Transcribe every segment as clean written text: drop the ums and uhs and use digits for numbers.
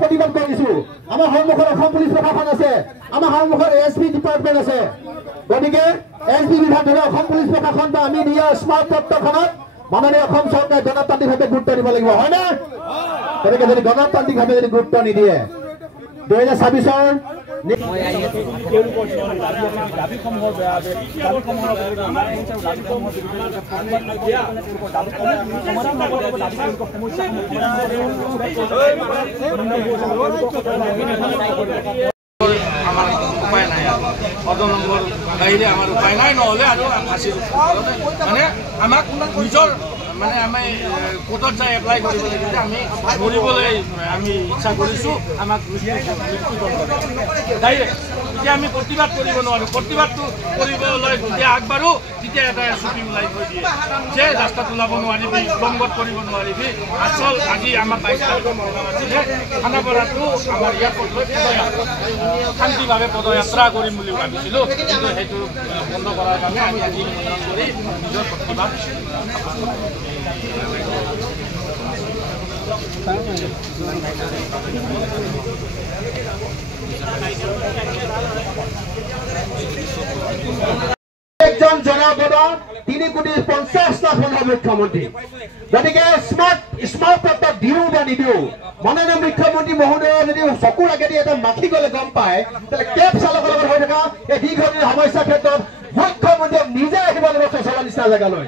প্ৰতিবাদ কৰিছো আমাৰ সন্মুখত অসম পুলিচ প্ৰশাসন আছে আমাৰ সন্মুখত এছপি ডিপাৰ্টমেণ্ট আছে গতিকে এছপি বিভাগে অসম পুলিচ প্ৰশাসন বা আমি দিয়া স্মাৰ্ট পত্ৰখনত মাননীয় অসম চৰকাৰে গণতান্ত্ৰিকভাৱে গুৰুত্ব দিব লাগিব হয়নে তেনেকৈ যদি গণতান্ত্ৰিকভাৱে যদি গুৰুত্ব নিদিয়ে 2026 উপায় নাই অদনম্বৰ বাহিৰে আমাৰ উপায় নাই নহলে আৰ ফাঁসিৰ মানে আমাক নিজৰ মানে আমি কোৰ্টত যাই এপ্লাই কৰিব লাগিব যে আমি মৰিবলৈ আমি ইচ্ছা কৰিছো আমাক ডাইৰেক্ট এতিয়া আমি প্ৰতিবাদ কৰিব নোৱাৰো প্ৰতিবাদটো কৰিবলৈ যেতিয়া আগবাঢ়ো তেতিয়া এটা ছুটি ওলাই থৈ দিয়ে যে ৰাস্তাত ওলাব নোৱাৰিবি বংগত কৰিব নোৱাৰিবি আচল আজি আমাৰ 22 তাৰিখৰ মহৰম আছিলে খানাপাৰাটো আমাৰ এয়াৰপৰ্ট লৈ শান্তিভাৱে পদযাত্ৰা কৰিম বুলি ভাবিছিলোঁ কিন্তু সেইটো বন্ধ কৰাৰ কাৰণে আমি আজি কৰি নিজৰ প্ৰতিবাদ একজন জনপদৰ 3,50,00,000 হল মুখ্যমন্ত্ৰী গতিকে স্মাৰ্ট পত্ৰ দিও বা নিদিও মাননীয় মুখ্যমন্ত্ৰী মহোদয়ে যদি চকুৰ আগেদি এটা মাখি গলে গম পায় তাহলে কেব চালকৰ লগত হৈ থকা এই দীৰ্ঘদিনীয়া সমস্যাৰ ক্ষেত্ৰত মুখ্যমন্ত্ৰীয়ে নিজে আহিব লাগিব চলা নিচিনা জেগালৈ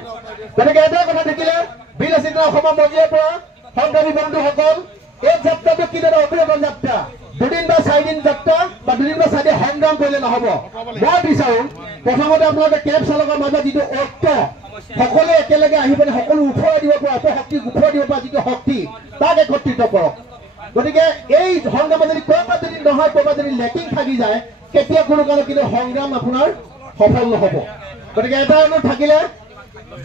গতিকে এটাই কথা থাকিলে বিলাসিতা অসমৰ মজিয়াৰ পৰা সংগ্ৰামী বন্ধুসকল এই যাত্ৰাটো কিদৰে অগ্ৰগণ যাত্ৰা দুদিন বা 4 দিন যাত্ৰা বা দুদিন বা 4 দিন সংগ্ৰাম কৰিলে নহব মই বিচাৰো প্ৰথমতে আপোনালোকে কেব চালকৰ মাজত যিটো ঐক্য সকলোৱে একেলগে আহি পেলাই সকলো উফৰাই দিব পৰা শক্তি উফৰাই দিব পৰা যিটো শক্তি তাক একত্ৰিত কৰক গতিকে এই সংগ্ৰাম যদি ক'ৰবাত যদি নহয় ক'ৰবাত যদি লেকিং থাকি যায় কেতিয়া কোনো কাৰণত কিন্তু সংগ্ৰাম আপোনাৰ সফল নহব গতিকে এটা অনুৰোধ থাকিলে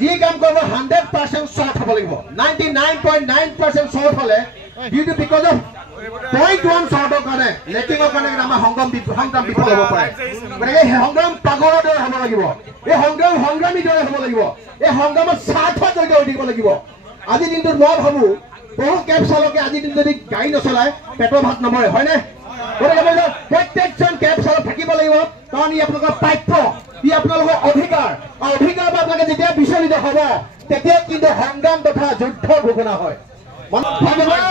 যি কাম কৰিব 100% শৰ্ট হ'ব লাগিব 99.9% শৰ্ট হলে ডিউ টু বিকজ অফ 0.1 শৰ্টৰ কাৰণে লেকিংৰ কাৰণে আমাৰ সংগ্ৰাম বিফল হ'ব পাৰে গতিকে সংগ্ৰাম পাগলৰ দৰে হ'ব লাগিব এই সংগ্ৰামী দৰে হ'ব লাগিব এই সংগ্ৰামত স্বাৰ্থত জড়িত হৈ থাকিব লাগিব আজি দিনটোত মই ভাবো বহু কেব চালকে আজি দিন যদি গাড়ী নচলায় পেটৰ ভাত নমৰে হয়নে গতিকে প্ৰত্যেকজন কেব চালক থাকিব লাগিব কাৰণ ই আপোনালোকৰ প্ৰাপ্য ই আপোনালোকৰ অধিকাৰ আৰু অধিকাৰ আপোনালোকে যেতিয়া বিচলিত হ'ব তেতিয়া কিন্তু সংগ্ৰাম তথা যুদ্ধ ঘোষণা হয় ধন্যবাদ